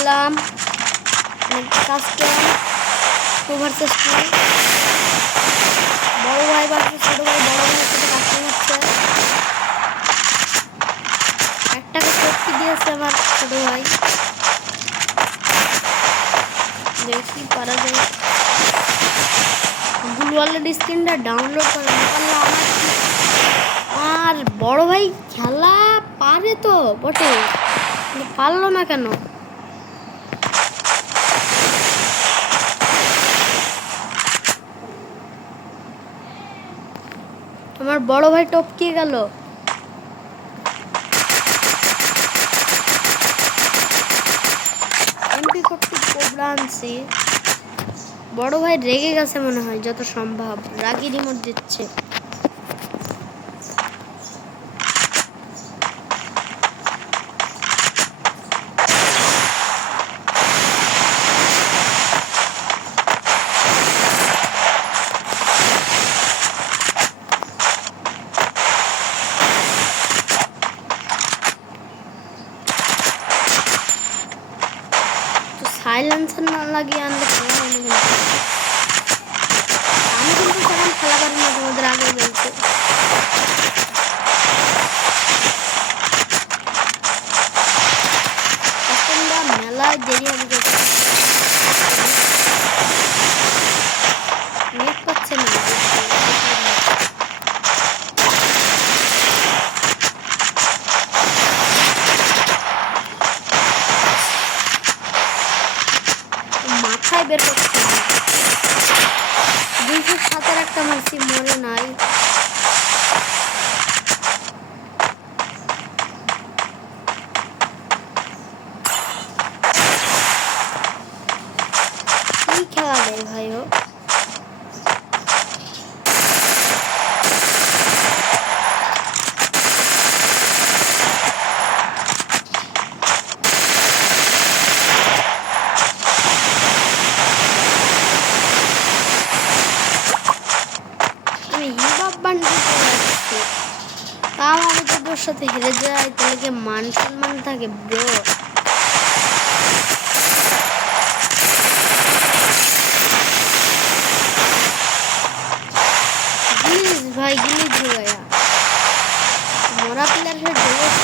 পেলাম। কাস্টম 2 ভার্সেস 2, বড় ভাই ভার্সেস ছোট ভাই। বড় ভাইয়ের সাথে কাস্টম হচ্ছে। একটাকে শক্তি দিয়েছে আমার ছোট ভাই। দেখি পারা যায়। গুলওয়ালের স্ক্রিনটা ডাউনলোড করে না পারলে আর বড় ভাই খেলা পারে তো বটে, পারলো না কেন? আমার বড় ভাই টপকে গেল। MP40 কোবরা আনছি। বড় ভাই রেগে গেছে মনে হয়, যত সম্ভব রাগি রিমোট দিচ্ছে। সাইলেন্সার না লাগিয়ে আনলে খেলা হয়নি কিন্তু। আমি কিন্তু তখন খেলা পারি না, তোমাদের আগে বলছে। মেলায় দেরি হবে, নেট পাচ্ছে না। মাথায় বের করছে না। 207 একটা মারছি, মরে নাই। কি খেলা দেয় ভাইও? তাও আমি যদি ওর সাথে হেরে যাই তাহলে কি মান সম্মান থাকে ব্রো? প্লিজ ভাই গ্লিচ हो गया। मोरा प्लेयर है डोज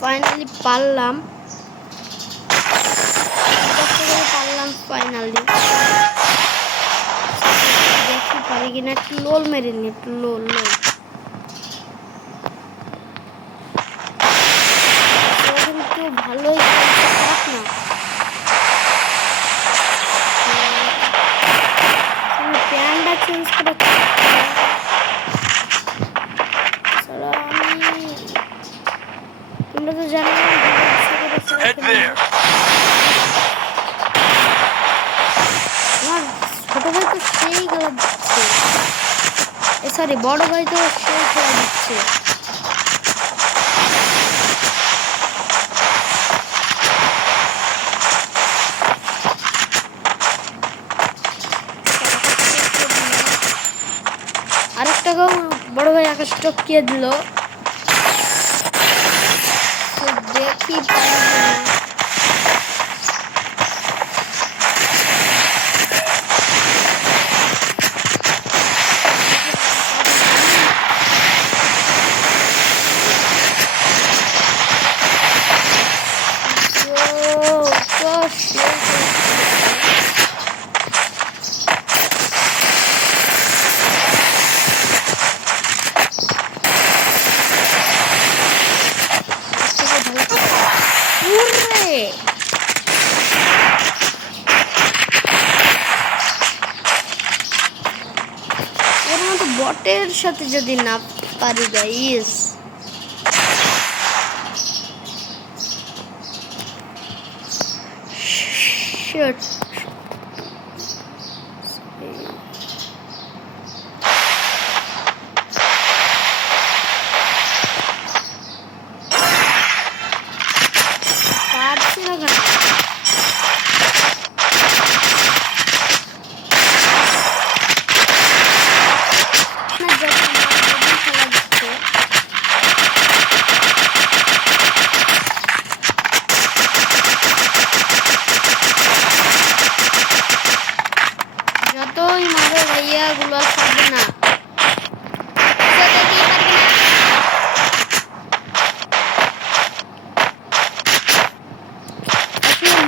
ফাইনালি পারলাম, ফাইনালি। দেখি পারি কিনা। একটু লোল মেরে নি, একটু লোল কিন্তু ভালোই খারাপ না। প্যান্টটা চেঞ্জ করে তোমরা তো জানো আমার ছোট ভাই তো সেই খেলা দিচ্ছে, সরি বড় ভাই তো সেই খেলা দিচ্ছে। আরেকটা বড় ভাই আকাশ টপকিয়ে দিল। দেখি বটের সাথে যদি না পারি গাইস, শিট। পারছি না কেন? যতই মারো ভাইয়া গুলো থাকবে না।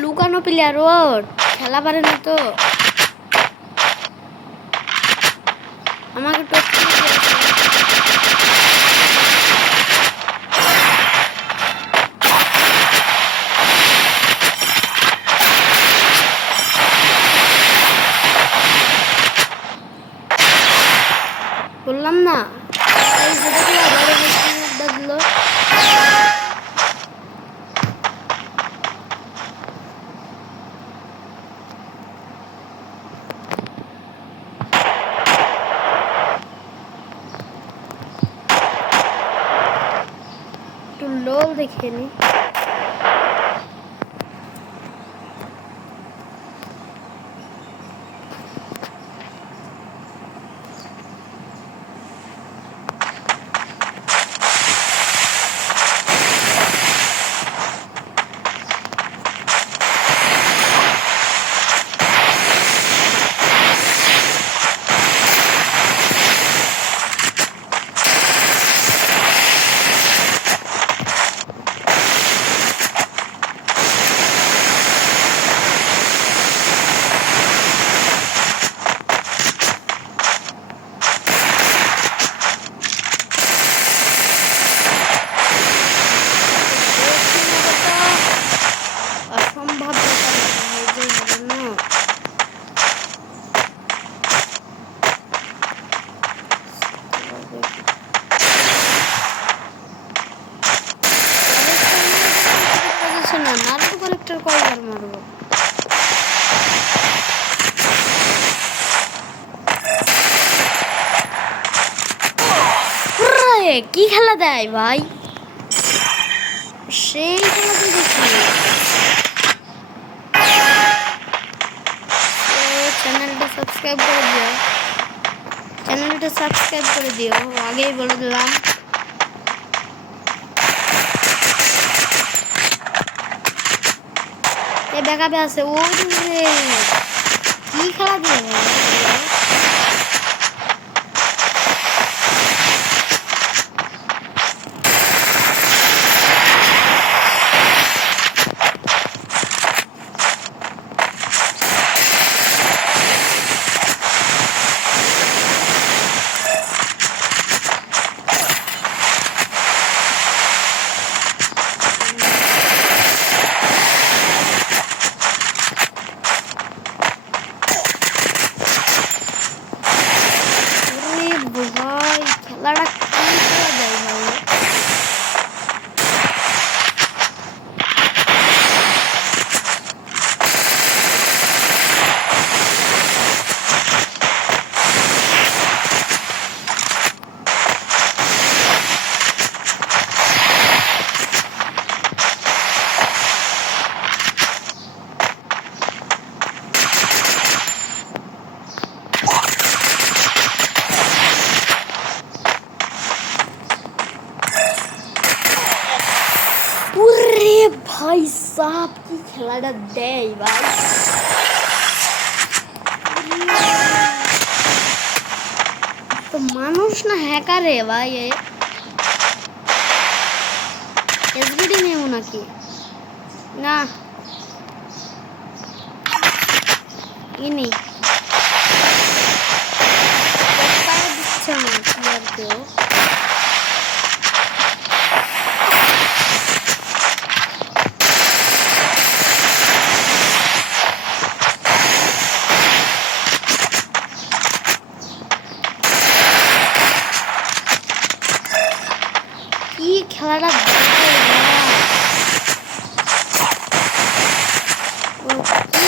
লুকানো প্লেয়ার ওর খেলা পারে না তো, আমাকে টপকে বললাম না এই যেটা বদলো। একটু লোল দেখে নি। নারকো কালেক্টর কয়বার মারবো? কি খেলা দেয় ভাই, সেই খেলা তো দেখি। চ্যানেলটা সাবস্ক্রাইব করে দিও, চ্যানেলটা সাবস্ক্রাইব করে দিও, আগেই বলে দিলাম। ব্যাকআপে আছে ওই কি খেলা দিয়ে भाई साहब की खिलाड़ा दे भाई तो मानुष ना हैकर है भाई ये एसबीडी में हूं ना कि ना ini sama biar tuh খেলাটা দেখো না। ও কি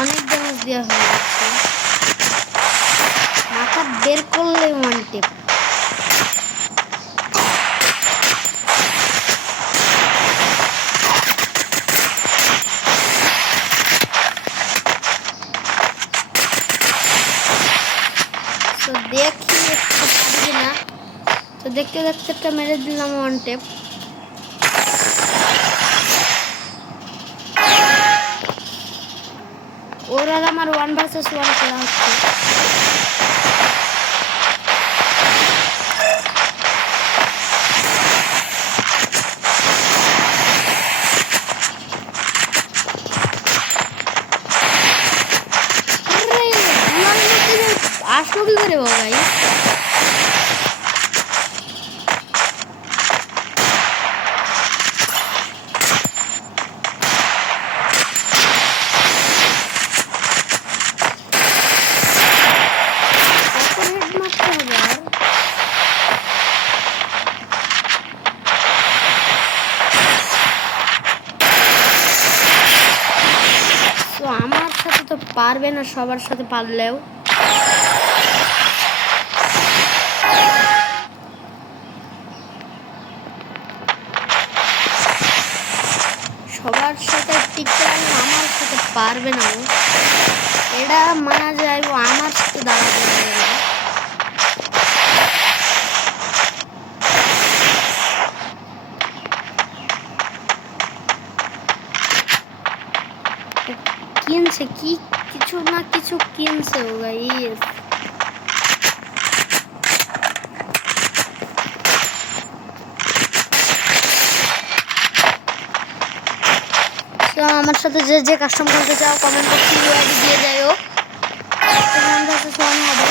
অনেক ড্যামেজ দেওয়া হয়ে যাচ্ছে, মাথা বের করলে ওয়ান টেপ। তো দেখি একটা পারি না, তো দেখতে দেখতে একটা মেরে দিলাম ওয়ান টেপ। ওর আর আমার 1 ভার্সেস 1 খেলা হচ্ছে। আসলো কি করে ভাই? তো আমার সাথে তো পারবে না, সবার সাথে পারলেও। সবার সাথে টিকতে পারলে আমার সাথে পারবে না, এটা মানা যায়। ও আমার সাথে দাঁড়াতে পারবে না। কিনছে কি, কিছু না কিছু কিনছে ও গাইস। আমার সাথে যে যে কাস্টম খেলতে চাও কমেন্ট বক্সে ইউআইডি দিয়ে যাও, তোমার কাছে ফোন হবে।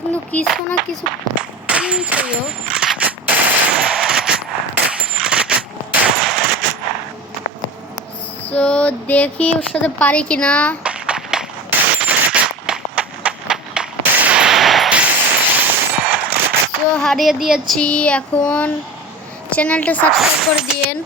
কিন্তু কিছু না কিছু কিনছিল। তো দেখি ওর সাথে পারি কিনা। তো হারিয়ে দিয়েছি। এখন চ্যানেলটা সাবস্ক্রাইব করে দিয়েন।